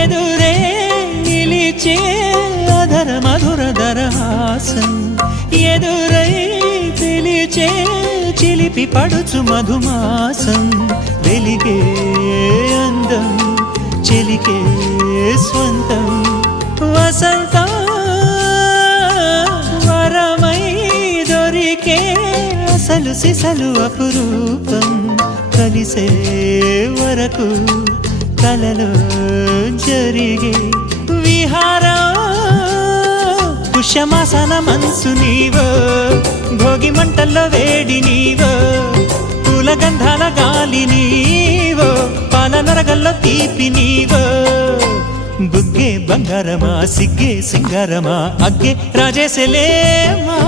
ఎదురే నిలిచే అధర మధుర దరహాసం ఎదురై పిలిచే చిలిపి పడుచు మధుమాసం వెలిగే అందం చెలికే స్వంతం వసంతం వరమై దొరికే అసలు సిసలు అపురూపం కలిసే వరకు కలలో జరిగే విహారం పుష్యమాసన మనసు నీవో భోగి మంటల్లో వేడి నీవో పూల గంధాల గాలి నీవో పాల నరగల్లో తీపి నీవో బుగ్గే బంగారమా సిగ్గే సింగారమా అగ్గే రాజేసలేమా